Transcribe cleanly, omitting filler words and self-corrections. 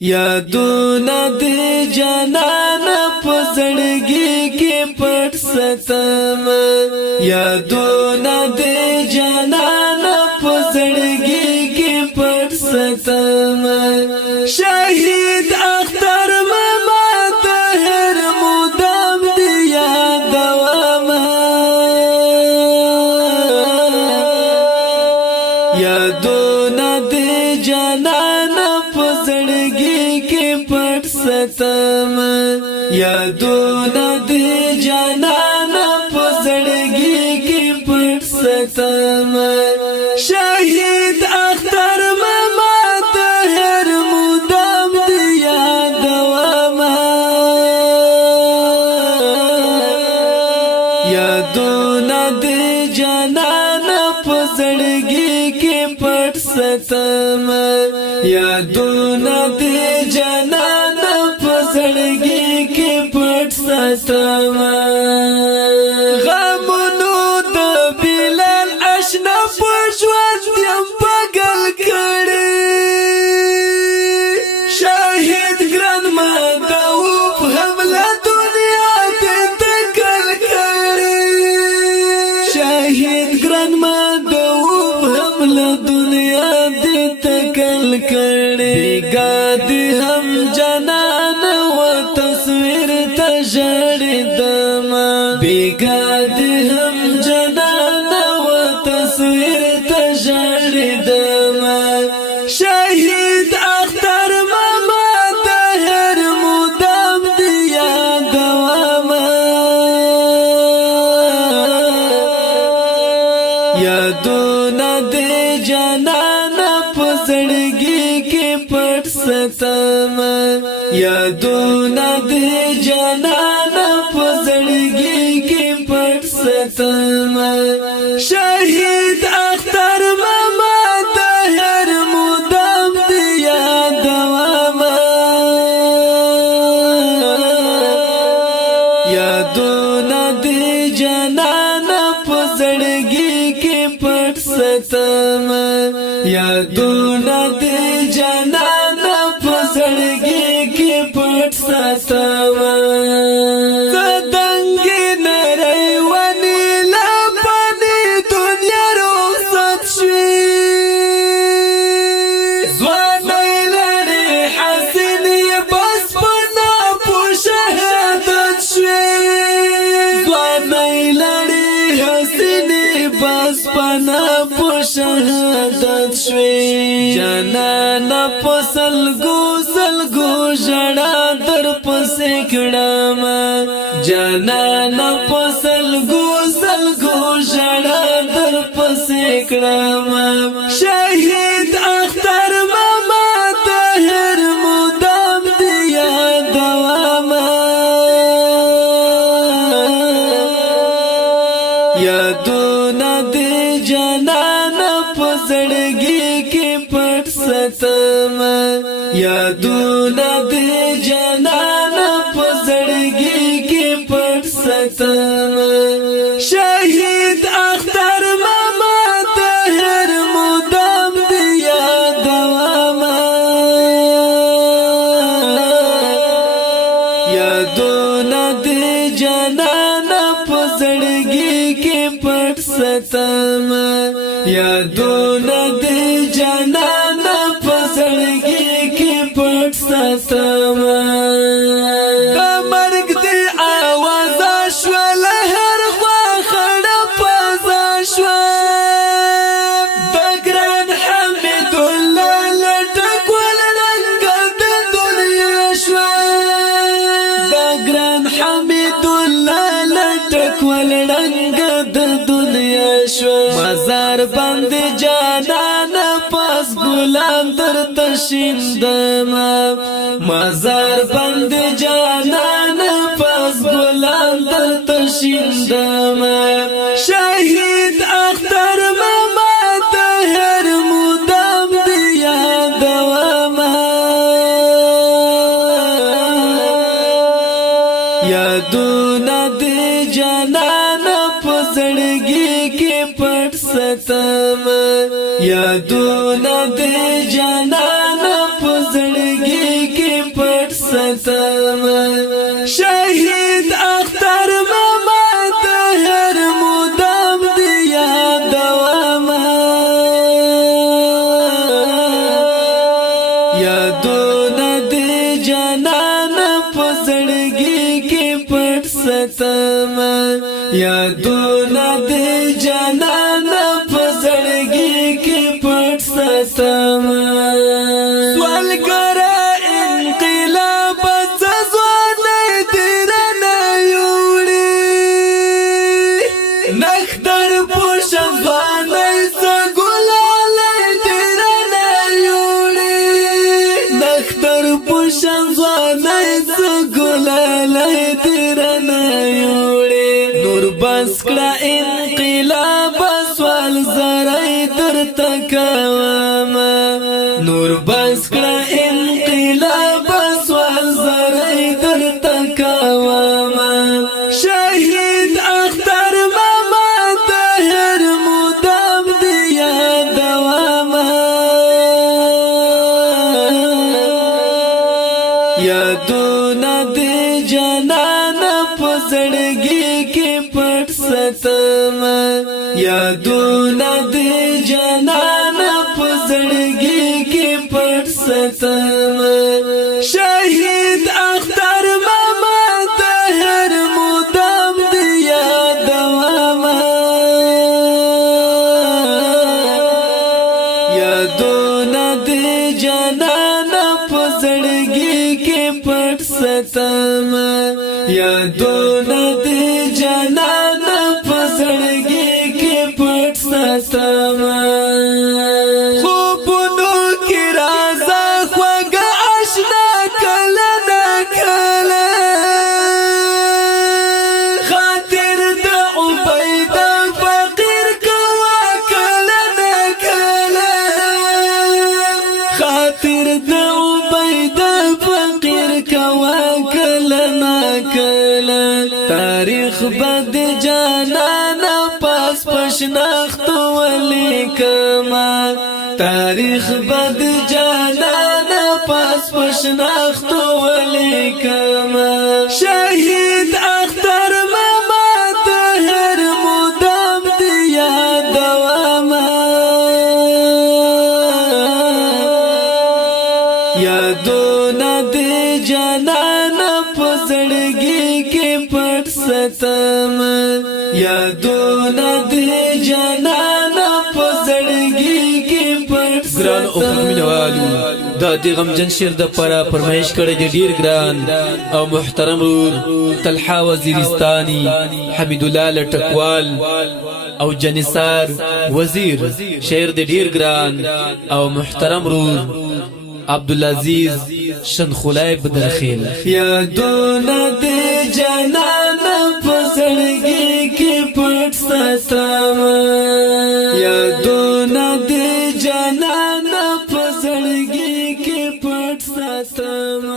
یادونه د جانان په زړګي کې پټ ستم یادونه د جانان په زړګي کې پټ ستم شهید اختر مما طاهر مدام دی یادوم یادونه د جانان په زړګي کې پټ ستم یادونه د جانان په زړګي کې پټ ستم شهید اختر مما طاهر مدام دی یادوم یادونه د جانان په زړګي کې پټ ستم یادونه د جانان په زړګي کې پټ ستم غمونو د بلال آشنا په ژوند یم پاگل کړي شاهد ګران ما د اوپ حمله دنیا ته تکل کړي شاهد ګران ما د اوپ حمله دنیا ته تکل کړي بیګاد هم جنان و تصویر ته ژړېدم بیګاد هم جنان و تصویر ته ژړېدم شهید اختر مما طاهر مدام دی یادوم یادونه د جانان په زړګي کې پټ ستم یادونه د جانان په زړګي کې پټ ستم شهید اختر مما طاهر مدام دی یادوم یادونه د جانان په زړګي کې پټ ستم یادونه د جانان په زړګي کې پټ ستم زدنګي نری ونی لا پنی دنیا رخصت شوي ځوانۍ لرې حسینې بس پنا په شهادت شوي ځوانۍ لرې حسینې بس پنا په شهادت شوي جانان په سلګو سلګو ژړا در پسې کړم جانان په سلګو سلګو ژړا در پسې کړم شهید اختر مما طاهر مدام دی یادوم یادونه د جانان په زړګي کې پټ ستم یادونه د جانان په زړګي کې پټ ستم شهید اختر مما طاهر مدام دی یادوم یادونه د جانان په زړګي کې پټ ستم یادونه د جانان په زړګي کې پټ ستم د مرګ د آواز شول هر خوا خړه پزا شول د ګران حمید الله لټکول رنګ د دنیا شول د ګران حمید الله لټکول رنګ د دنیا شول مزار باندې جانان پاس ګلان در تشیندم مزار باندې جانان پاس ګلان در تشیندم شهید اختر مما طاهر مدام دی یادوم یادونه د جانان په زړګي کې پټ ستم یادونه د جانان په زړګي ستم شهید اختر ماما طاهر مدام دی یادوم یادونه دی جانان په زړګي کې پټ ستم یادونه دی جانان په زړګي کې پټ ستم بس کړه انقلاب سوال زړی درته کوم نور بس کړه انقلاب سوال زړی درته کوم شهید اختر ماما طاهر مدام دی یادوم یادونه دی جانان په زړګي کې پټ ستم یادونه دی جانان په زړګي کې پټ ستم شهید اختر ماما طاهر مدام دی یادوم یادونه دی جانان په زړګي کې پټ ستم یادونه دی جانان په زړګي کې پټ ستم خوبونو کې رازه خوږه آشنا کله نه کله خاطر د عبید فقیر کوا کله نه کله خاطر د عبید فقیر کوا کله نه کله تاریخ بد جانان پاس پشناخت ولیکما تاریخ بد جانان پاس پشناخت ولیکما شهید اختر ماما طاهر مدام دی یادوم یادونه دی جانان په زړګي کې پټ ستم یادونه دی جانان په زړګي کې پټ ګران او مینوالو دا د غمجن شعر د پاره فرمایش کړی دی ډیر ګران او محترم طلحه وزیرستاني حمید الله لټکوال او جنسار وزیر شعر د ډیر ګران او محترم عبدالعزیز شنخولای بدرخیل یادونه دی جانان په زړګي کې پټ ستم یادونه دی جانان په زړګي کې پټ ستم